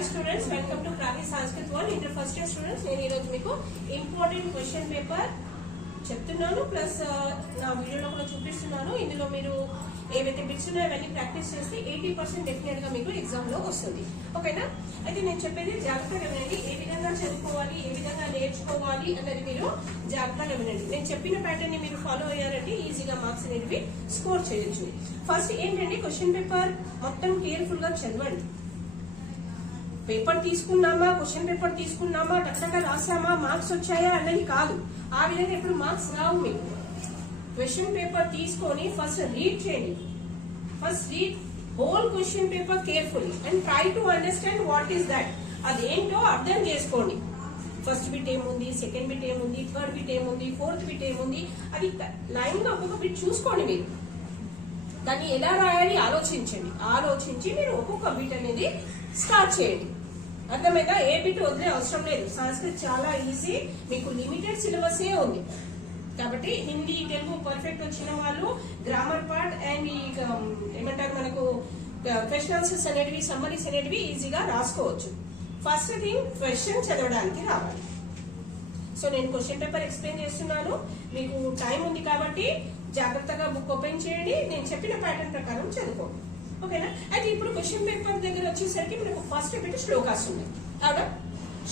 Hi students, welcome to క్రాఫీ Sanskrit 1 inter first year students. నేను ఈరోజు మీకు ఇంపార్టెంట్ క్వశ్చన్ పేపర్ చెప్తున్నాను, ప్లస్ నా వీడియోలో కూడా చూపిస్తున్నాను. ఇందులో మీరు ఏవైతే బిట్స్ ఉన్నాయో అవన్నీ ప్రాక్టీస్ చేస్తే 80% డెఫినెట్ గా మీకు ఎగ్జామ్ లో వస్తుంది. ఓకేనా? అయితే నేను చెప్పేది జాగ్రత్తగా వినండి. ఏ విధంగా చదువుకోవాలి, ఏ విధంగా నేర్చుకోవాలి అన్నది మీరు జాగ్రత్తగా వినండి. నేను చెప్పిన ప్యాటర్న్ ని మీరు ఫాలో అయ్యారంటే ఈజీగా మార్క్స్ అనేవి స్కోర్ చేయొచ్చు. ఫస్ట్ ఏంటంటే క్వశ్చన్ పేపర్ మొత్తం కేర్ఫుల్ గా చదవండి. పేపర్ తీసుకున్నామా, క్వశ్చన్ పేపర్ తీసుకున్నామా, టక్టగా రాసామా, మార్క్స్ వచ్చాయా అన్నది కాదు. ఆ విధంగా ఎప్పుడు మార్క్స్ రావు మీకు. క్వశ్చన్ పేపర్ తీసుకొని ఫస్ట్ రీడ్ చేయండి. First read whole question paper carefully and try to understand what is that. అదేంటో అర్థం చేసుకోండి. ఫస్ట్ బిట్ ఏముంది, సెకండ్ బిట్ ఏముంది, థర్డ్ బిట్ ఏముంది, ఫోర్త్ బిట్ ఏముంది, అది లైన్ గా ఒక్కొక్క బిట్ చూసుకోండి. మీరు దాన్ని ఎలా రాయాలి ఆలోచించండి. ఆలోచించి మీరు ఒక్కొక్క బిట్ అనేది స్టార్ట్ చేయండి. అర్థమైందా? ఏ బిట్ వదిలే అవసరం లేదు. సంస్కృత్ చాలా ఈజీ, మీకు లిమిటెడ్ సిలబస్ ఉంది కాబట్టి హిందీ, తెలుగు పర్ఫెక్ట్ వచ్చిన వాళ్ళు గ్రామర్ పార్ట్ అండ్ ఈ ఏమంటారు మనకు క్వశ్చన్ ఆన్సర్స్ అనేటివి, సమ్మరీస్ అనేటివి ఈజీగా రాసుకోవచ్చు. ఫస్ట్ థింగ్ క్వశ్చన్ చదవడానికి రావాలి. సో నేను క్వశ్చన్ పేపర్ ఎక్స్ప్లెయిన్ చేస్తున్నాను, మీకు టైం ఉంది కాబట్టి జాగ్రత్తగా బుక్ ఓపెన్ చేయండి. నేను చెప్పిన ప్యాటర్న్ ప్రకారం చదువుకోండి. ఓకేనా? అయితే ఇప్పుడు క్వశ్చన్ పేపర్ దగ్గర వచ్చేసరికి మనకు ఫస్ట్ బిట్ శ్లోకాస్ ఉన్నాయి. అవునా?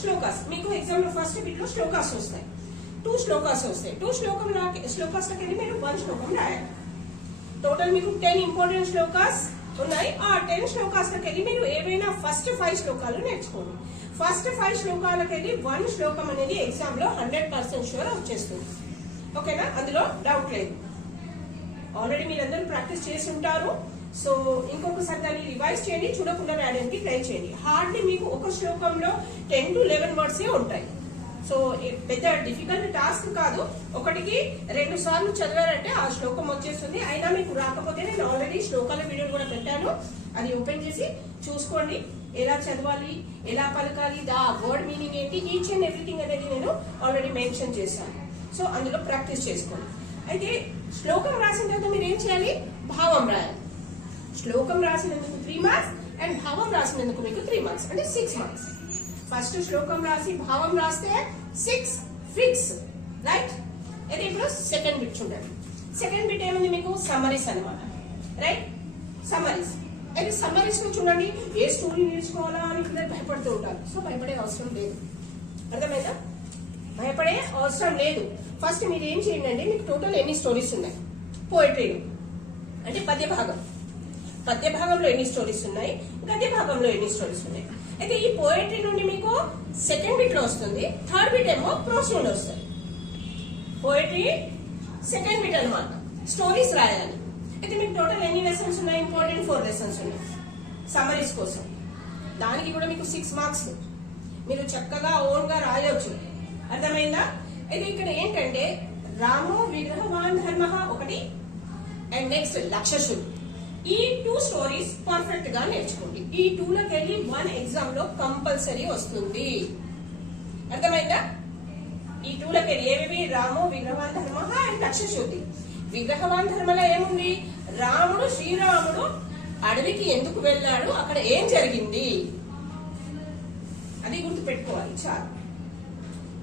శ్లోకాస్ మీకు ఎగ్జామ్ లో ఫస్ట్ బిట్ లో శ్లోకాస్ వస్తాయి. 2 శ్లోకాస్ వస్తాయి. 2 శ్లోకాస్ లకి మీరు 1 శ్లోకం రాయాలి. టోటల్ మీకు 10 ఇంపార్టెంట్ శ్లోకాస్ ఉన్నాయి. ఆ 10 శ్లోకాస్ లకి మీరు ఏవైనా ఫస్ట్ 5 శ్లోకాలు నేర్చుకోండి. ఫస్ట్ 5 శ్లోకాలకి 1 శ్లోకం అనేది ఎగ్జామ్ లో 100% షూర్ వచ్చేస్తుంది. ఓకేనా? అందులో డౌట్ లేదు. ఆల్రెడీ మీరందరూ ప్రాక్టీస్ చేసి ఉంటారు. సో ఇంకొకసారి దాన్ని రివైజ్ చేయండి, చూడకుండా రాయడానికి ట్రై చేయండి. హార్డ్లీ మీకు ఒక శ్లోకంలో 10 to 11 వర్డ్స్ ఉంటాయి. సో పెద్ద డిఫికల్ట్ టాస్క్ కాదు. 1కి 2 సార్లు చదివారంటే ఆ శ్లోకం వచ్చేస్తుంది. అయినా మీకు రాకపోతే నేను ఆల్రెడీ శ్లోకాల వీడియోలు కూడా పెట్టాను, అది ఓపెన్ చేసి చూసుకోండి. ఎలా చదవాలి, ఎలా పలకాలి, దా వర్డ్ మీనింగ్ ఏంటి, ఈచ్ అండ్ ఎవ్రీథింగ్ అనేది నేను ఆల్రెడీ మెన్షన్ చేశాను. సో అందులో ప్రాక్టీస్ చేసుకోండి. అయితే శ్లోకం రాసిన తర్వాత మీరు ఏం చేయాలి? భావం రాయాలి. శ్లోకం రాసినందుకు 3 మార్క్స్ అండ్ భావం రాసినందుకు మీకు 3 మార్క్స్, అంటే 6 మార్క్స్. ఫస్ట్ శ్లోకం రాసి భావం రాస్తే 6 ఫిక్స్, రైట్? అయితే ఇప్పుడు సెకండ్ బిట్ చూడండి. సెకండ్ బిట్ ఏముంది మీకు? సమ్మరీస్ అనమాట, రైట్? సమ్మరీస్. అయితే సమ్మరీస్ లో చూడండి, ఏ స్టోరీ నేర్చుకోవాలా అని పిల్లలు భయపడుతూ ఉంటారు. సో భయపడే అవసరం లేదు. అర్థమైందా? భయపడే అవసరం లేదు. ఫస్ట్ మీరు ఏం చేయండి అంటే, మీకు టోటల్ ఎన్ని స్టోరీస్ ఉన్నాయి పోయిటరీలో అంటే పద్య భాగంలో ఎన్ని స్టోరీస్ ఉన్నాయి, గద్య భాగంలో ఎన్ని స్టోరీస్ ఉన్నాయి. అయితే ఈ పోయిటరీ నుండి మీకు సెకండ్ బిట్ లో వస్తుంది, థర్డ్ బిట్ ఏమో ప్రోస్ నుండి వస్తుంది. పోయిటరీ సెకండ్ బిట్ అనమాట, స్టోరీస్ రాయాలి. అయితే మీకు టోటల్ ఎన్ని లెసన్స్ ఉన్నాయి? ఇంపార్టెంట్ 4 లెసన్స్ ఉన్నాయి సమ్మరీస్ కోసం. దానికి కూడా మీకు 6 మార్క్స్. మీరు చక్కగా ఓన్ గా రాయొచ్చు. అర్థమైందా? అయితే ఇక్కడ ఏంటంటే రామో విగ్రహవాన్ ధర్మ ఒకటి అండ్ నెక్స్ట్ లక్షశుద్ధి. ఈ 2 స్టోరీస్ పర్ఫెక్ట్ గా నేర్చుకోండి. ఈ 2లోకి వెళ్ళి 1 ఎగ్జామ్ లో కంపల్సరీ వస్తుంది. అర్థమైందా? ఈ 2లోకి వెళ్ళి ఏవేవి? రామో విగ్రహవాన్ ధర్మ అండ్ లక్షశుద్ధి. విగ్రహవాన్ ధర్మలో ఏముంది? రాముడు, శ్రీరాముడు అడవికి ఎందుకు వెళ్ళాడు, అక్కడ ఏం జరిగింది, అది గుర్తు పెట్టుకోవాలి చాలు.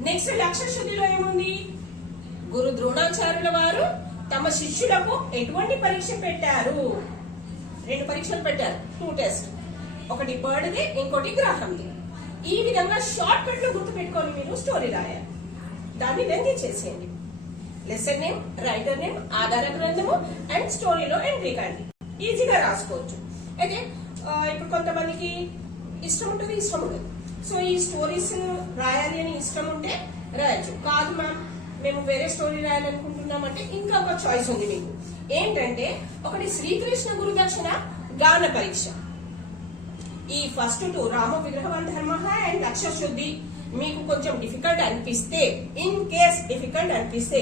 నెక్స్ట్ లక్షశుద్ధిలో ఏముంది? గురు ద్రోణాచార్యుల వారు తమ శిష్యులకు ఎటువంటి పరీక్ష పెట్టారు? 2 పరీక్షలు పెట్టారు, 2 టెస్ట్. ఒకటి బర్డ్ది, ఇంకోటి గ్రాహంది. ఈ విధంగా షార్ట్ కట్ లో గుర్తు పెట్టుకొని మీరు స్టోరీ రాయాలి. దాన్ని లెంత్ చేసేయండి. లెసన్ నేమ్, రైటర్ నేమ్, ఆధార గ్రంథము అండ్ స్టోరీలో ఎంట్రీ కండి. ఈజీగా రాసుకోవచ్చు. అయితే ఇప్పుడు కొంతమందికి ఇష్టం ఉంటుంది, ఇష్టం ఉండదు. సో ఈ స్టోరీస్ రాయాలి అని ఇష్టం ఉంటే రాయొచ్చు. కాదు మ్యామ్ మేము వేరే స్టోరీ రాయాలనుకుంటున్నామంటే ఇంకా ఒక చాయిస్ ఉంది మీకు. ఏంటంటే ఒకటి శ్రీకృష్ణ గురుదక్షిణ గాన పరీక్ష. ఈ ఫస్ట్ 2 రామ విగ్రహవాన్ ధర్మ అండ్ లక్షశుద్ధి మీకు కొంచెం డిఫికల్ట్ అనిపిస్తే, ఇన్ కేస్ డిఫికల్ట్ అనిపిస్తే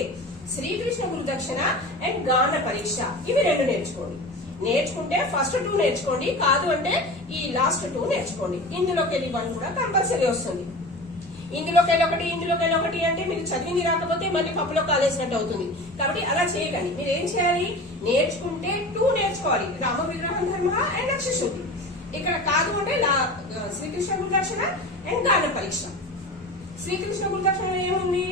శ్రీకృష్ణ గురుదక్షిణ అండ్ గాన పరీక్ష ఇవి 2 నేర్చుకోండి. నేర్చుకుంటే ఫస్ట్ 2 నేర్చుకోండి, కాదు అంటే ఈ లాస్ట్ 2 నేర్చుకోండి. ఇందులోకి వెళ్ళి 1 కూడా కంపల్సరీ వస్తుంది. ఇందులోకి వెళ్ళి ఒకటి అంటే మీరు చదివింది రాకపోతే మళ్ళీ పప్పులో కాలేసినట్టు అవుతుంది. కాబట్టి అలా చేయకండి. మీరు ఏం చేయాలి? నేర్చుకుంటే 2 నేర్చుకోవాలి, రామ విగ్రహం ధర్మ అండ్ లక్షశుద్ధి. ఇక్కడ కాదు అంటే శ్రీకృష్ణ గురుదక్షిణ అండ్ గాన పరీక్ష. శ్రీకృష్ణ గురుదక్షిణ ఏముంది,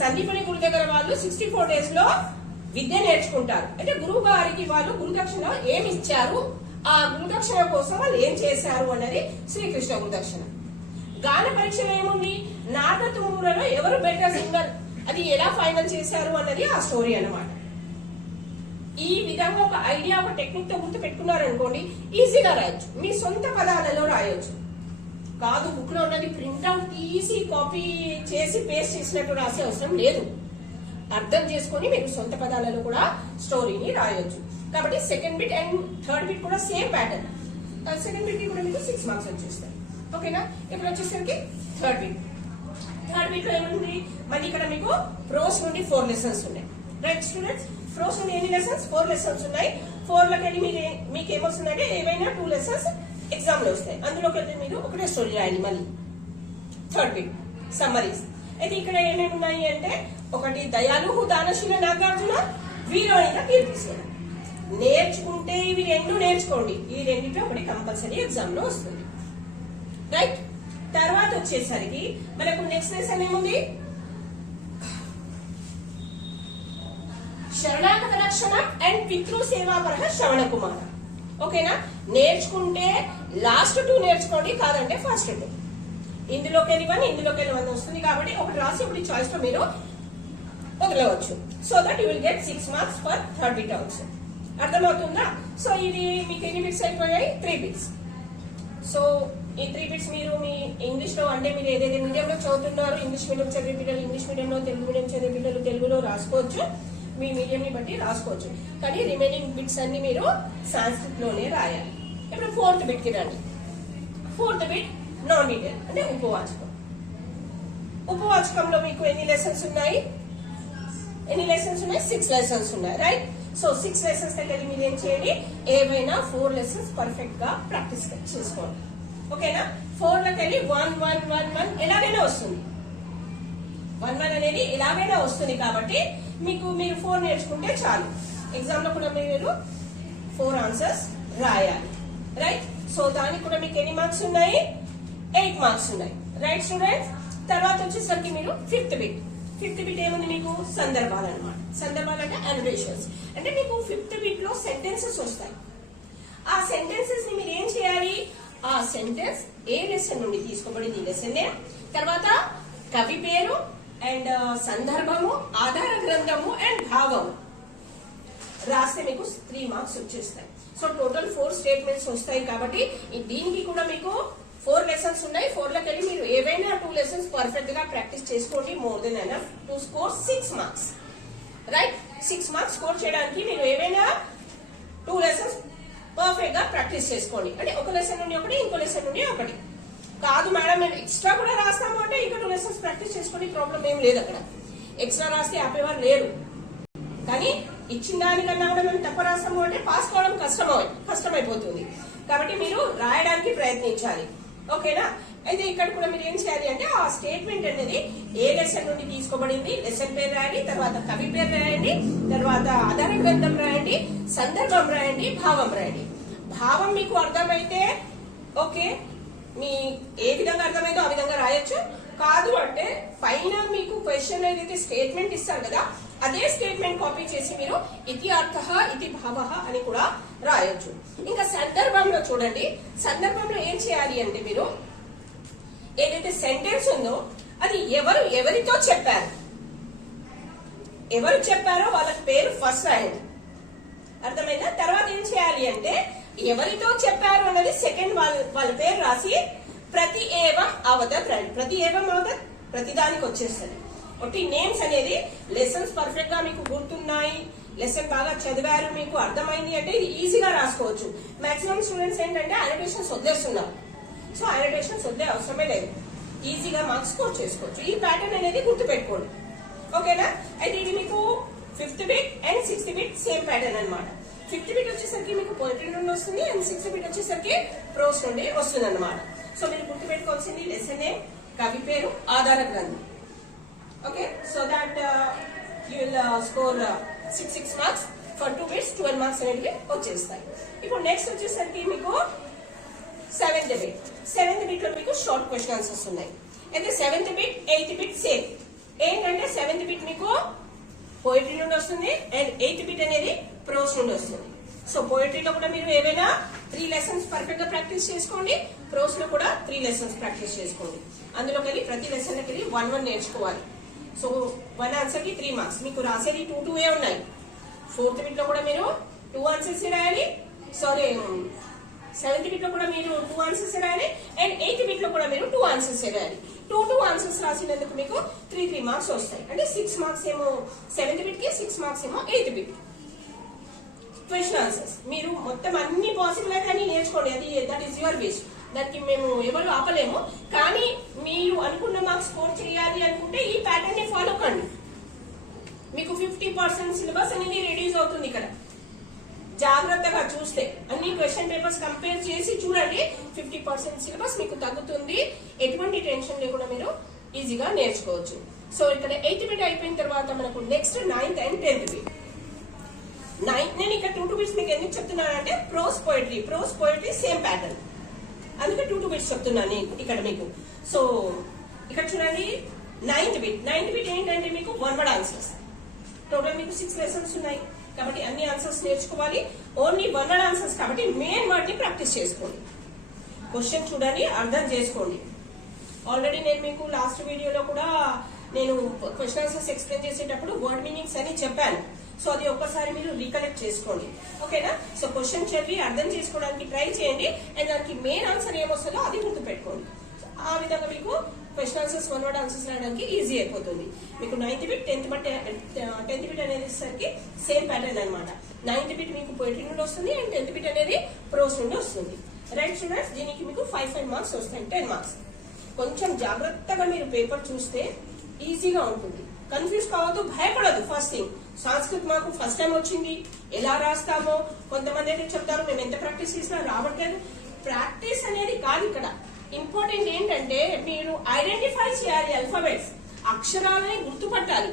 సందీపని గురు దగ్గర వాళ్ళు 64 days లో విద్య నేర్చుకుంటారు. అంటే గురువు గారికి వాళ్ళు గురుదక్షిణ ఏమి ఇచ్చారు, ఆ గురుదక్షిణ కోసం వాళ్ళు ఏం చేశారు అన్నది శ్రీకృష్ణ గురుదక్షిణ. గాన పరీక్షలో ఏముంది, నాట తుమ్ములలో ఎవరు బెటర్ సింగర్ అది ఎలా ఫైనల్ చేశారు అన్నది ఆ స్టోరీ అన్నమాట. ఈ విధంగా ఒక ఐడియా, ఒక టెక్నిక్ తో గుర్తు పెట్టుకున్నారనుకోండి, ఈజీగా రాయొచ్చు, మీ సొంత పదాలలో రాయొచ్చు. కాదు బుక్ లో ఉన్నది ప్రింట్అవుట్ తీసి కాపీ చేసి పేస్ట్ చేసినట్టు రాసే అవసరం లేదు. అర్థం చేసుకొని మీరు సొంత పదాలలో కూడా స్టోరీని రాయొచ్చు. కాబట్టి second bit and third bit కూడా సేమ్ ప్యాటర్న్. సెకండ్ బిట్ కి కూడా మీకు 6 marks వచ్చేస్తాయి. ఓకేనా. ఇప్పుడు వచ్చేసరికి థర్డ్ బిట్. థర్డ్ బిట్ లో ఏముంది, మళ్ళీ ఇక్కడ మీకు ప్రోస్ నుండి 4 lessons ఉన్నాయి. రైట్ స్టూడెంట్స్, ప్రోస్ నుండి ఎన్ని లెసన్స్, 4 lessons ఉన్నాయి. 4 లోకి వెళ్ళి మీకు ఏమొస్తుందంటే ఏవైనా 2 lessons ఎగ్జామ్ లో వస్తాయి. అందులోకి వెళ్ళి మీరు ఒకటే స్టోరీ రాయాలి. మళ్ళీ థర్డ్ బిట్ సమ్మరీస్. అయితే ఇక్కడ ఏమేమి ఉన్నాయి అంటే, ఒకటి దయాలు దానశీల నాగార్జున, వీరవనిత కీర్తిసేన. నేర్చుకుంటే ఇవి 2 నేర్చుకోండి. ఈ రెండింటిలో ఒకటి కంపల్సరీ ఎగ్జామ్ లో వస్తుంది. రైట్. తర్వాత వచ్చేసరికి మనకు నెక్స్ట్ లెసన్ ఏముంది, శరణాగత రక్షణ అండ్ పితృ సేవాపరహ శ్రవణ కుమార. ఓకేనా. నేర్చుకుంటే లాస్ట్ 2 నేర్చుకోండి, కాదంటే ఫస్ట్ 2. ఇందులోకి వెళ్ళి 1 ఇందులోకి వెళ్ళి 1 వస్తుంది. కాబట్టి ఒకటి రాసి ఒకటి చాయిస్ లో మీరు వదలవచ్చు. So that you will get 6 marks for third bit also. అర్థమవుతుందా. సో ఇది మీకు ఎన్ని బిట్స్ అయిపోయాయి, 3 bits. సో ఈ 3 bits మీరు మీ ఇంగ్లీష్ లో, అంటే మీరు ఏదైతే మీడియంలో చదువుతున్నారో, ఇంగ్లీష్ మీడియం చదివే పిల్లలు ఇంగ్లీష్ మీడియంలో, తెలుగు మీడియం చదివే పిల్లలు తెలుగులో రాసుకోవచ్చు, మీ మీడియం ని బట్టి రాసుకోవచ్చు. కానీ రిమైనింగ్ బిట్స్ అన్ని మీరు సాంస్క్రిట్ లోనే రాయాలి. ఇప్పుడు 4th బిట్ కి రండి. 4th బిట్ నాన్ డీటెయిల్ అంటే ఉపవాచకం. ఉపవాచకంలో మీకు ఎన్ని లెసన్స్ ఉన్నాయి, 6 lessons ఉన్నాయి. రైట్. సో 6 lessons దగ్గర మీరు ఏం చేయండి, ఏవైనా 4 lessons పర్ఫెక్ట్ గా ప్రాక్టీస్ చేసుకోండి. ఓకేనా. 4 లోకి వెళ్ళి 1 1 1 1 ఎలాగైనా వస్తుంది. 1 1 అనేది ఎలాగైనా వస్తుంది. కాబట్టి మీరు 4 నేర్చుకుంటే చాలు. ఎగ్జామ్ లో కూడా మీరు 4 ఆన్సర్స్ రాయాలి. రైట్. సో దానికి కూడా మీకు ఎన్ని మార్క్స్ ఉన్నాయి, 8 marks ఉన్నాయి. Right students. తర్వాత వచ్చేసరికి మీరు 5th బిట్. 5th బిట్ ఏముంది మీకు, సందర్భాలు అనమాట. సందర్భాలు అంటే అనరేషన్స్. అంటే మీకు 5th బిట్ లో సెంటెన్సెస్ వస్తాయి. ఆ సెంటెన్సెస్ ని మీరు ఏం చేయాలి, ఆ సెంటెన్స్ ఏ లెసన్ నుండి తీసుకోబడింది లెసన్ నేమ్, తర్వాత కవి పేరు అండ్ సందర్భము, ఆధార గ్రంథము అండ్ భావము రాస్తే మీకు 3 marks వచ్చేస్తాయి. సో టోటల్ 4 స్టేట్మెంట్స్ వస్తాయి. కాబట్టి దీనికి కూడా మీకు 4 lessons ఉన్నాయి. 4 లోకి వెళ్ళి మీరు ఏవైనా 2 lessons పర్ఫెక్ట్ గా ప్రాక్టీస్ చేసుకోండి. More than enough to score 6 marks. Right. 6 marks score చేయడానికి మీరు ఏవైనా 2 lessons పర్ఫెక్ట్ గా ప్రాక్టీస్ చేసుకోండి. అంటే ఒక లెసన్ నుండి ఒకటి, ఇంకో లెసన్ నుండి ఒకటి. కాదు మేడం మేము ఎక్స్ట్రా కూడా రాస్తాము అంటే ఇంకా 2 lessons ప్రాక్టీస్ చేసుకోండి, ప్రాబ్లం ఏం లేదు. అక్కడ ఎక్స్ట్రా రాస్తే ఆపేవారు లేరు. కానీ ఇచ్చిన దానికన్నా కూడా మేము తక్కువ రాస్తాము అంటే పాస్ కావడం కష్టమైపోతుంది. కాబట్టి మీరు రాయడానికి ప్రయత్నించాలి. ఓకేనా. అయితే ఇక్కడ కూడా మీరు ఏం చేయాలి అంటే, ఆ స్టేట్మెంట్ అనేది ఏ లెసన్ నుండి తీసుకోబడింది, లెసన్ పేరు రాయండి, తర్వాత కవి పేరు రాయండి, తర్వాత ఆధార గ్రంథం రాయండి, సందర్భం రాయండి, భావం రాయండి. భావం మీకు అర్థమైతే ఓకే, మీ ఏ విధంగా అర్థమైతే ఆ విధంగా రాయొచ్చు. కాదు అంటే పైన మీకు క్వశ్చన్ ఏదైతే స్టేట్మెంట్ ఇస్తారు కదా, అదే స్టేట్మెంట్ కాపీ చేసి మీరు ఇతి అర్థః ఇతి భావః అని కూడా రాయొచ్చు. ఇంకా సందర్భంలో చూడండి. సందర్భంలో ఏం చేయాలి అంటే, మీరు ఏదైతే సెంటెన్స్ ఉందో అది ఎవరితో చెప్పారు, ఎవరు చెప్పారో వాళ్ళ పేరు ఫస్ట్ రాయండి. అర్థమైందా. తర్వాత ఏం చేయాలి అంటే, ఎవరితో చెప్పారు అన్నది సెకండ్ వాళ్ళ పేరు రాసి ప్రతి ఏవం అవదత్ రాయండి. ప్రతి ఏవం అవదత్ ప్రతి దానికి వచ్చేస్తుంది. ఒకటి నేమ్స్ అనేది లెసన్స్ పర్ఫెక్ట్ గా మీకు గుర్తున్నాయి, లెసన్ బాగా చదివారు, మీకు అర్థమైంది అంటే ఇది ఈజీగా రాసుకోవచ్చు. మాక్సిమం స్టూడెంట్స్ ఏంటంటే అనోటేషన్స్ వదిలేస్తున్నారు. సో అనోటేషన్స్ వదిలే అవసరమే లేదు, ఈజీగా మార్క్స్ స్కోర్ చేసుకోవచ్చు. ఈ ప్యాటర్న్ అనేది గుర్తుపెట్టుకోండి. ఓకేనా. అయితే ఇది మీకు 5th bit and 6th bit same pattern అనమాట. 5th బిట్ వచ్చేసరికి మీకు పోయిటరీ నుండి వస్తుంది అండ్ 6th బిట్ వచ్చేసరికి ప్రోస్ నుండి వస్తుంది అనమాట. సో మీరు గుర్తుపెట్టుకోవాల్సింది లెసన్ నేమ్, కవి పేరు, ఆధార గ్రంథం. Okay. So that you will score 6 marks for 2 bits. 12 marks అనేవి వచ్చేస్తాయి. ఇప్పుడు నెక్స్ట్ వచ్చేసరికి మీకు సెవెంత్ బిట్ లో మీకు షార్ట్ క్వశ్చన్ ఆన్సర్స్ ఉన్నాయి. అయితే 7th bit 8th bit same. ఏంటంటే 7th బిట్ మీకు పోయిటరీ నుండి వస్తుంది అండ్ 8th బిట్ అనేది ప్రోస్ నుండి వస్తుంది. సో పోయిటరీలో కూడా మీరు ఏవైనా 3 లెసన్స్ పర్ఫెక్ట్ గా ప్రాక్టీస్ చేసుకోండి, ప్రోస్ లో కూడా 3 లెసన్స్ ప్రాక్టీస్ చేసుకోండి. అందులోకి వెళ్ళి ప్రతి లెసన్ లోకి వెళ్ళి 1 నేర్చుకోవాలి. సో 1 ఆన్సర్ కి 3 మార్క్స్. మీకు రాసేది 2 ఉన్నాయి. 4th బిట్ లో కూడా మీరు 2 ఆన్సర్స్ రాయాలి. సారీ 7th బిట్ లో కూడా మీరు 2 ఆన్సర్స్ రాయాలి అండ్ 8th బిట్ లో కూడా మీరు 2 ఆన్సర్స్ రాయాలి. 2 ఆన్సర్స్ రాసినందుకు మీకు 3 మార్క్స్ వస్తాయి. అంటే 6 మార్క్స్ ఏమో 7th బిట్ కి, 6 మార్క్స్ ఏమో 8th బిట్ క్వశ్చన్ ఆన్సర్స్. మీరు మొత్తం అన్ని పాసిబుల్ కానీ నేర్చుకోండి. అది దట్ ఈస్ యువర్ విష్. దానికి మేము ఎవరు ఆపలేము. కానీ మీరు అనుకున్న మార్క్స్ స్కోర్ చేయాలి అనుకుంటే ఈ ప్యాటర్న్ ని ఫాలో కండి. మీకు 50% సిలబస్ అనేది రెడ్యూస్ అవుతుంది. ఇక్కడ జాగ్రత్తగా చూస్తే అన్ని క్వశ్చన్ పేపర్స్ కంపేర్ చేసి చూడండి. 50% సిలబస్ మీకు తగ్గుతుంది. ఎటువంటి టెన్షన్ లేకుండా మీరు ఈజీగా నేర్చుకోవచ్చు. సో ఇక్కడ 8th బిట్ అయిపోయిన తర్వాత మనకు next 9th and 10th bit. నేను ఇక్కడ 2 బిట్స్ మీకు ఎందుకు చెప్తున్నానంటే ప్రోస్ పోయిటరీ సేమ్ ప్యాటర్న్, అందుకే 2 బిట్స్ చెప్తున్నాను నేను ఇక్కడ మీకు. సో ఇక్కడ చూడండి 9th బిట్ ఏంటంటే మీకు 1 word ఆన్సర్స్. టోటల్ మీకు 6 లెసన్స్ ఉన్నాయి కాబట్టి అన్ని ఆన్సర్స్ నేర్చుకోవాలి. ఓన్లీ 1 word ఆన్సర్స్ కాబట్టి మెయిన్ వర్డ్ ని ప్రాక్టీస్ చేసుకోండి. క్వశ్చన్ చూడండి, అర్థం చేసుకోండి. ఆల్రెడీ నేను మీకు లాస్ట్ వీడియోలో కూడా నేను క్వశ్చన్ ఆన్సర్స్ ఎక్స్ప్లెయిన్ చేసేటప్పుడు వర్డ్ మీనింగ్స్ అని చెప్పాను. సో అది ఒక్కసారి మీరు రీకలెక్ట్ చేసుకోండి. ఓకేనా? సో క్వశ్చన్ చదివి అర్థం చేసుకోవడానికి ట్రై చేయండి అండ్ దానికి మెయిన్ ఆన్సర్ ఏమొస్తుందో అది గుర్తుపెట్టుకోండి. ఆ విధంగా మీకు క్వశ్చన్ ఆన్సర్స్ 1 word ఆన్సర్స్ రాయడానికి ఈజీ అయిపోతుంది. మీకు 9th బిట్ 10th బిట్ అనేది సరికి సేమ్ ప్యాటర్న్ అనమాట. 9th బిట్ మీకు పోయిటరీ నుండి వస్తుంది అండ్ 10th బిట్ అనేది ప్రోస్ నుండి వస్తుంది. రైట్ స్టూడెంట్స్, దీనికి మీకు 5 మార్క్స్ వస్తాయి, 10 మార్క్స్. కొంచెం జాగ్రత్తగా మీరు పేపర్ చూస్తే ఈజీగా ఉంటుంది. కన్ఫ్యూజ్ కావద్దు, భయపడదు. ఫస్ట్ థింగ్, సంస్కృత్ మాకు ఫస్ట్ టైం వచ్చింది, ఎలా రాస్తామో. కొంతమంది అయితే చెప్తారు మేము ఎంత ప్రాక్టీస్ చేసినా రావట్లేదు. ప్రాక్టీస్ అనేది కాదు ఇక్కడ. ఇంపార్టెంట్ ఏంటంటే మీరు ఐడెంటిఫై చేయాలి. అల్ఫాబెట్స్, అక్షరాలని గుర్తుపట్టాలి.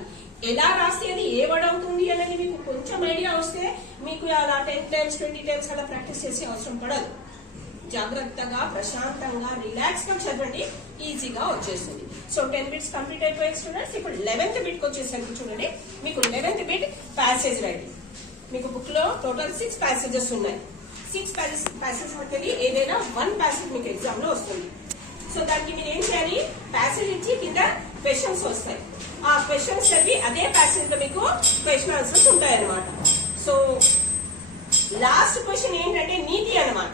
ఎలా రాస్తే అది ఏ వర్డ్ అవుతుంది అనేది మీకు కొంచెం ఐడియా వస్తే మీకు అలా 10 times 20 times అలా ప్రాక్టీస్ చేసే అవసరం పడదు. జాగ్రత్తగా, ప్రశాంతంగా, రిలాక్స్ గా చదవండి, ఈజీగా వచ్చేస్తుంది. సో 10 బిట్స్ కంప్లీట్ అయిపోయాయి స్టూడెంట్స్. ఇప్పుడు 11th బిట్ కి వచ్చేసరికి చూడండి, మీకు 11th బిట్ ప్యాసేజ్ రైటింగ్. మీకు బుక్ లో టోటల్ 6 ప్యాసేజెస్ ఉన్నాయి. 6 ప్యాసేజ్ వెళ్ళి ఏదైనా 1 ప్యాసేజ్ మీకు ఎగ్జామ్ లో వస్తుంది. సో దానికి మీరు ఏం చేయాలి, ప్యాసేజ్ ఇచ్చి కింద క్వశ్చన్స్ వస్తాయి. ఆ క్వశ్చన్స్ చదివి అదే ప్యాసేజ్ లో మీకు క్వశ్చన్ ఆన్సర్స్ ఉంటాయి అన్నమాట. సో లాస్ట్ క్వశ్చన్ ఏంటంటే నీతి అన్నమాట.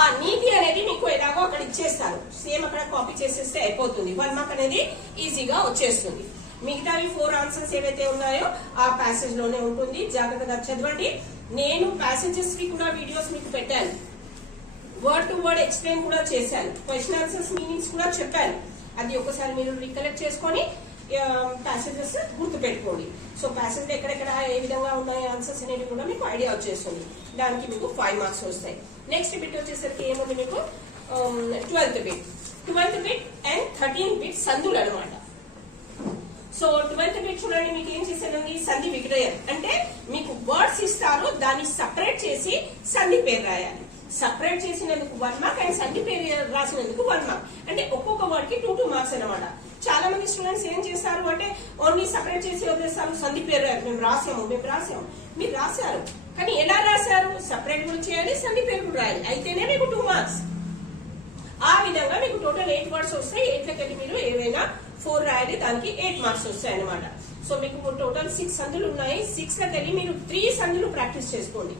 ఆ నీతి అనేది మీకు ఎలాగో అక్కడ ఇచ్చేస్తారు, సేమ్ అక్కడ కాపీ చేసేస్తే అయిపోతుంది. 1 మార్క్ అనేది ఈజీగా వచ్చేస్తుంది. మిగతావి 4 ఆన్సర్స్ ఏవైతే ఉన్నాయో ఆ ప్యాసేజ్ లోనే ఉంటుంది. జాగ్రత్తగా చదవండి. నేను ప్యాసేజెస్ కి కూడా వీడియోస్ మీకు పెట్టాను, వర్డ్ టు వర్డ్ ఎక్స్ప్లెయిన్ కూడా చేశాను, క్వశ్చన్ ఆన్సర్స్ మీనింగ్స్ కూడా చెప్పాను. అది ఒకసారి మీరు రికలెక్ట్ చేసుకొని ప్యాసేజెస్ గుర్తు పెట్టుకోండి. సో ప్యాసేజ్ లో ఎక్కడెక్కడ ఏ విధంగా ఉన్నాయి ఆన్సర్స్ అనేవి కూడా మీకు ఐడియా వచ్చేస్తుంది. దానికి మీకు 5 మార్క్స్ వస్తాయి. నెక్స్ట్ బిట్ వచ్చేసరికి ఏముంది మీకు 12th bit and 13th bit సందులు అనమాట. సో 12th బిట్ చూడండి, మీకు ఏం చేశారండి, సంధి విక్రయం. అంటే మీకు వర్డ్స్ ఇస్తారు, దాన్ని సపరేట్ చేసి సంధి పేరు రాయాలి. సపరేట్ చేసినందుకు 1 మార్క్ అండ్ సంధి పేరు రాసినందుకు 1 మార్క్. అంటే ఒక్కొక్క వర్డ్ కి 2 మార్క్స్ అనమాట. చాలా మంది స్టూడెంట్స్ ఏం చేస్తారు అంటే ఓన్లీ సపరేట్ చేసి వదిలేస్తారు, సంధి పేరు మేము రాసాము. మీరు రాశారు, కానీ ఎలా రాశారు, సపరేట్ కూడా చేయాలి, సంధి పేరు కూడా రాయాలి, అయితేనే మీకు 2 మార్క్స్. ఆ విధంగా మీకు టోటల్ 8 వర్డ్స్ వస్తాయి. 8 మీరు ఏవైనా 4 రాయాలి, దానికి 8 మార్క్స్ వస్తాయి అనమాట. సో మీకు టోటల్ 6 సందులు ఉన్నాయి. 6 మీరు 3 సందులు ప్రాక్టీస్ చేసుకోండి.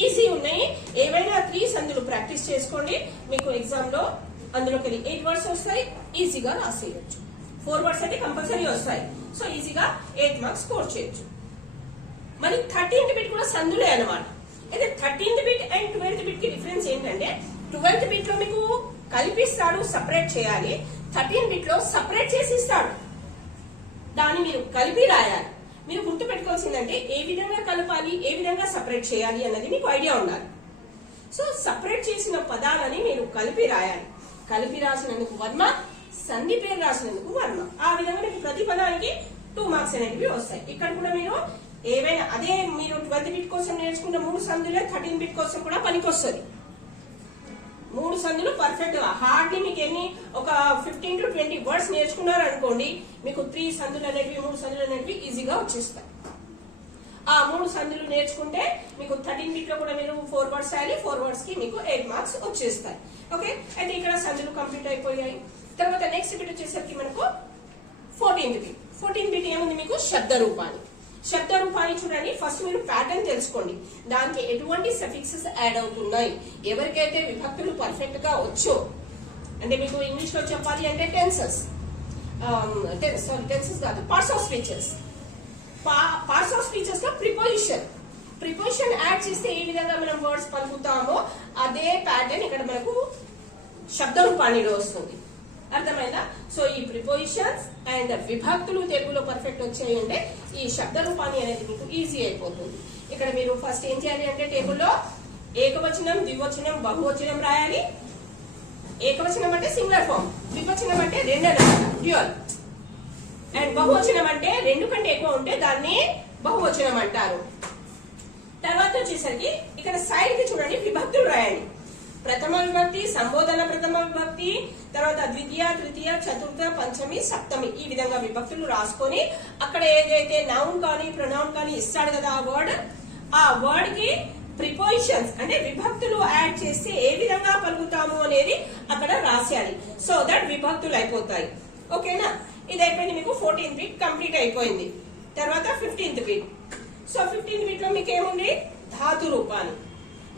ఈజీ ఉన్నాయి, ఏవైనా 3 సందులు ప్రాక్టీస్ చేసుకోండి. మీకు ఎగ్జామ్ లో అందులోకి 8 వర్డ్స్ వస్తాయి, ఈజీగా రాసేయచ్చు. 4 వర్డ్స్ అయితే కంపల్సరీ వస్తాయి. సో ఈజీగా 8 మార్క్స్ స్కోర్ చేయొచ్చు. మరి 13th బిట్ కూడా సందులే అనమాట. అయితే 13th bit and 12th bit కి డిఫరెన్స్ ఏంటంటే 12th బిట్ లో మీకు కలిపిస్తాడు, సపరేట్ చేయాలి. 13th బిట్ లో సపరేట్ చేసి ఇస్తాడు, దాన్ని మీరు కలిపి రాయాలి. మీరు గుర్తు పెట్టుకోవాల్సిందంటే ఏ విధంగా కలపాలి, ఏ విధంగా సపరేట్ చేయాలి అన్నది మీకు ఐడియా ఉండాలి. సో సపరేట్ చేసిన పదాలని మీరు కలిపి రాయాలి. కలిపి రాసినందుకు 1 మార్క్, సంధి పేరు రాసినందుకు 1 మార్క్. ఆ విధంగా మీకు ప్రతి పదానికి 2 మార్క్స్ అనేవి వస్తాయి. ఇక్కడ కూడా మీరు ఏవైనా అదే మీరు 12th బిట్ కోసం నేర్చుకున్న 3 సందులే 13th బిట్ కోసం కూడా పనికొస్తుంది. 3 సందులు పర్ఫెక్ట్ గా హార్డ్లీ మీకు ఎన్ని ఒక 15 to 20 వర్డ్స్ నేర్చుకున్నారు అనుకోండి, మీకు 3 సందులు అనేవి 3 సందులు అనేవి ఈజీగా వచ్చేస్తాయి. ఆ 3 సందులు నేర్చుకుంటే మీకు 13 వీక్ లో కూడా మీరు 4 వర్డ్స్ రాయాలి. 4 వర్డ్స్ కి మీకు 8 మార్క్స్ వచ్చేస్తాయి. ఓకే, అయితే ఇక్కడ సందులు కంప్లీట్ అయిపోయాయి. తర్వాత నెక్స్ట్ బిట్ వచ్చేసరికి మనకు 14th బిట్. 14th బిట్ ఏముంది మీకు శబ్ద రూపాన్ని. శబ్ద రూపాన్ని చూడండి. ఫస్ట్ మీరు ప్యాటర్న్ తెలుసుకోండి, దానికి ఎటువంటి సఫిక్సెస్ యాడ్ అవుతున్నాయి. ఎవరికైతే విభక్తులు పర్ఫెక్ట్ గా వచ్చో, అంటే మీకు ఇంగ్లీష్ లో చెప్పాలి అంటే టెన్సెస్ కాదు, parts of speeches. Parts of speeches లో ప్రిపోజిషన్ యాడ్ చేస్తే ఏ విధంగా మనం వర్డ్స్ పలుకుతామో అదే ప్యాటర్న్ ఇక్కడ మనకు శబ్ద రూపాణిలో వస్తుంది. అర్థమైందా? సో ఈ ప్రిపోజిషన్స్ అండ్ విభక్తులు తెలుగులో పర్ఫెక్ట్ వచ్చాయంటే ఈ శబ్ద రూపాన్ని అనేది మీకు ఈజీ అయిపోతుంది. ఇక్కడ మీరు ఫస్ట్ ఏం చేయాలి అంటే టేబుల్లో ఏకవచనం, ద్వివచనం, బహువచనం రాయాలి. ఏకవచనం అంటే సింగులర్ ఫామ్, ద్వివచనం అంటే 2 అన్నమాట, డ్యూయల్. అండ్ బహువచనం అంటే 2 కంటే ఎక్కువ ఉంటే దాన్ని బహువచనం అంటారు. తర్వాత వచ్చేసరికి ఇక్కడ సైడ్ కి చూడండి విభక్తులు రాయండి. ప్రథమ విభక్తి, సంబోధన ప్రథమ విభక్తి, తర్వాత ద్వితీయ, తృతీయ, చతుర్థ, పంచమి, సప్తమి, ఈ విధంగా విభక్తులు రాసుకొని అక్కడ ఏదైతే నౌన్ కానీ ప్రొనౌన్ కానీ ఇస్తాడు కదా ఆ వర్డ్ కి ప్రిపోజిషన్స్ అంటే విభక్తులు యాడ్ చేస్తే ఏ విధంగా పలుకుతాము అనేది అక్కడ రాసేయాలి. సో దట్ విభక్తులు అయిపోతాయి. ఓకేనా? ఇది అయిపోయింది. మీకు 14th బిట్ కంప్లీట్ అయిపోయింది. తర్వాత 15th bit. So 15th bit లో మీకు ఏముంది? ధాతు రూపాన్ని.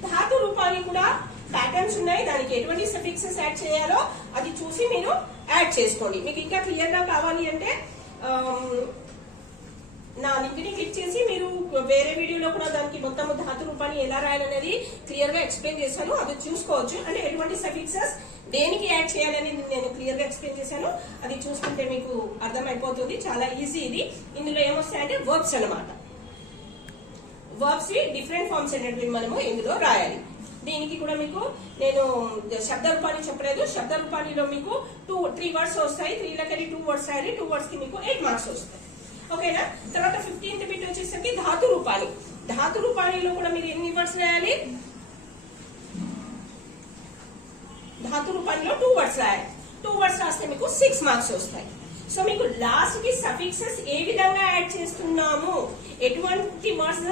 ధాతు రూపాన్ని కూడా ప్యాటర్న్స్ ఉన్నాయి, దానికి ఎటువంటి సఫిక్సెస్ యాడ్ చేయాలో అది చూసి మీరు యాడ్ చేసుకోండి. మీకు ఇంకా క్లియర్ గా కావాలి అంటే నా లింక్ ని క్లిక్ చేసి మీరు వేరే వీడియోలో కూడా దానికి మొత్తం ధాతు రూపాన్ని ఎలా రాయాలనేది క్లియర్ గా ఎక్స్ప్లెయిన్ చేశాను, అది చూసుకోవచ్చు. అంటే ఎటువంటి సఫిక్సెస్ దేనికి యాడ్ చేయాలని నేను క్లియర్ గా ఎక్స్ప్లెయిన్ చేశాను, అది చూసుకుంటే మీకు అర్థమైపోతుంది. చాలా ఈజీ ఇది. ఇందులో ఏమొస్తాయంటే వర్బ్స్ అన్నమాట. వర్బ్స్ డిఫరెంట్ ఫార్మ్స్ అనేవి మనము ఇందులో రాయాలి. దీనికి కూడా మీకు నేను శబ్ద రూపాన్ని చెప్పలేదు. శబ్ద రూపానిలో మీకు 3 వర్డ్స్ వస్తాయి. 3 లకి 2 వర్డ్స్ రాయాలి. 2 వర్డ్స్ కి మీకు 8 మార్క్స్ వస్తాయి. ఓకేనా? తర్వాత 15th బిట్ వచ్చేసరికి ధాతు రూపాన్ని. ధాతు రూపానిలో కూడా మీరు ఎన్ని వర్డ్స్ రాయాలి? ధాతు రూపానిలో 2 వర్డ్స్ రాయాలి. 2 వర్డ్స్ రాస్తే మీకు 6 మార్క్స్ వస్తాయి. సో మీకు లాస్ట్ కి సఫిక్సెస్ ఏ విధంగా యాడ్ చేస్తున్నాము, ఎటువంటి వర్డ్స్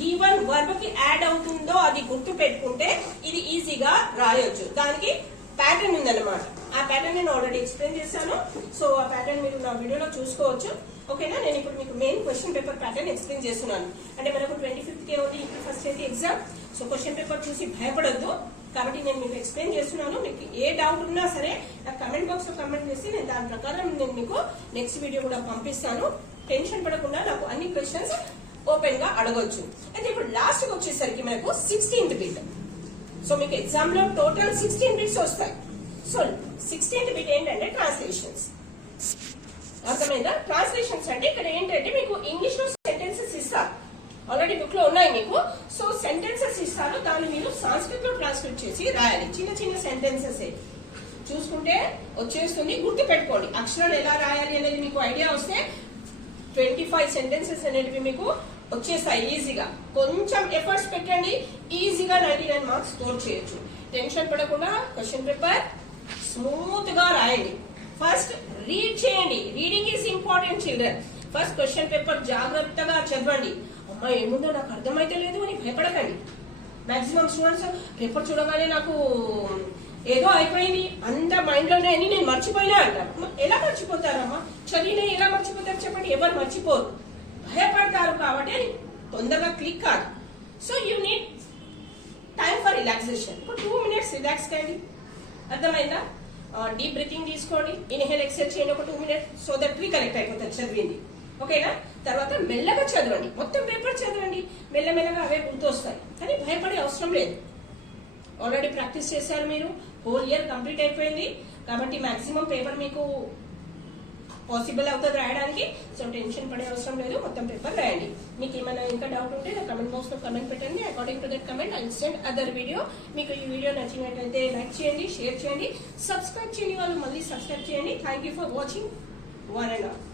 గివెన్ వర్బ్ కి యాడ్ అవుతుందో అది గుర్తు పెట్టుకుంటే ఇది ఈజీగా రాయొచ్చు. దానికి ప్యాటర్న్ ఉందన్నమాట. ఆ ప్యాటర్న్ నేను ఆల్రెడీ ఎక్స్ప్లెయిన్ చేశాను. సో ఆ ప్యాటర్న్ మీరు నా వీడియోలో చూసుకోవచ్చు. ఓకేనా? నేను ఇప్పుడు మీకు main question paper pattern explain చేస్తున్నాను. అంటే మనకు 25th కే ఉంది ఫస్ట్ అయితే ఎగ్జామ్. సో క్వశ్చన్ పేపర్ చూసి భయపడొద్దు, కాబట్టి నేను మీకు ఎక్స్ప్లెయిన్ చేస్తున్నాను. మీకు ఏ డౌట్ ఉన్నా సరే నాకు కమెంట్ బాక్స్ లో కమెంట్ చేసి నేను దాని ప్రకారం నేను మీకు నెక్స్ట్ వీడియో కూడా పంపిస్తాను. టెన్షన్ పడకుండా నాకు అన్ని క్వశ్చన్స్ ఓపెన్ గా అడగొచ్చు. అయితే ఇప్పుడు లాస్ట్ కి వచ్చేసరికి మనకు 16th బిట్. సో మీకు ఎగ్జామ్ లో టోటల్ 16 బిట్స్ వస్తాయి. సో 16th బిట్ ఏంటంటే ట్రాన్స్లేషన్స్. అర్థమైందా? ట్రాన్స్లేషన్స్ అంటే ఇక్కడ ఏంటంటే మీకు ఇంగ్లీష్ లో సెంటెన్సెస్ ఇస్తారు, ఆల్రెడీ బుక్ లో ఉన్నాయి మీకు. సో సెంటెన్సెస్ ఇస్తారు, దాన్ని మీరు సంస్కృత్ లో ట్రాన్స్లేట్ చేసి రాయాలి. చిన్న చిన్న సెంటెన్సెస్ చూసుకుంటే వచ్చేస్తుంది. గుర్తు పెట్టుకోండి, అక్షరాలు ఎలా రాయాలి అనేది మీకు ఐడియా వస్తే 25 సెంటెన్సెస్ అనేవి మీకు వచ్చేస్తాయి ఈజీగా. కొంచెం ఎఫర్ట్స్ పెట్టండి, ఈజీగా 99 మార్క్స్ స్కోర్ చేయొచ్చు. టెన్షన్ పడకుండా క్వశ్చన్ పేపర్ స్మూత్ గా రాయండి. ఫస్ట్ రీడ్ చేయండి. Reading is important children. First question paper జాగ్రత్తగా చదవండి. అమ్మా ఏముందో నాకు అర్థమైతే లేదు అని భయపడకండి. మాక్సిమం స్టూడెంట్స్ పేపర్ చూడగానే నాకు ఏదో అయిపోయింది, అంత మైండ్ లోనే అని నేను మర్చిపోయినా అంటారు. ఎలా మర్చిపోతారమ్మా? చదివినా ఎలా మర్చిపోతారు చెప్పండి? ఎవరు మర్చిపోరు, భయపడతారు కాబట్టి తొందరగా క్లిక్ కాదు. So you need time for relaxation. ఇప్పుడు 2 minutes రిలాక్స్ కండి. అర్థమైందా? డీప్ బ్రీతింగ్ తీసుకోండి, ఇన్హేల్ ఎక్సెల్ చేయండి ఒక 2 minutes, సో దట్ రీకలెక్ట్ అయిపోతుంది చదివింది. ఓకేనా? తర్వాత మెల్లగా చదవండి, మొత్తం పేపర్ చదవండి. మెల్లమెల్లగా అవే గుర్తొస్తాయి, కానీ భయపడే అవసరం లేదు. ఆల్రెడీ ప్రాక్టీస్ చేశారు మీరు, హోల్ ఇయర్ కంప్లీట్ అయిపోయింది కాబట్టి మాక్సిమం పేపర్ మీకు పాసిబుల్ అవుతుంది రాయడానికి. సో టెన్షన్ పడే అవసరం లేదు, మొత్తం పేపర్ రాయండి. మీకు ఏమైనా ఇంకా డౌట్ ఉంటే నా కమెంట్ బాక్స్ లో కమెంట్ పెట్టండి. According to that comment I will send other video. మీకు ఈ వీడియో నచ్చినట్లయితే లైక్ చేయండి, షేర్ చేయండి, సబ్స్క్రైబ్ చేయని వాళ్ళు మళ్ళీ సబ్స్క్రైబ్ చేయండి. Thank you for watching. 1 and all.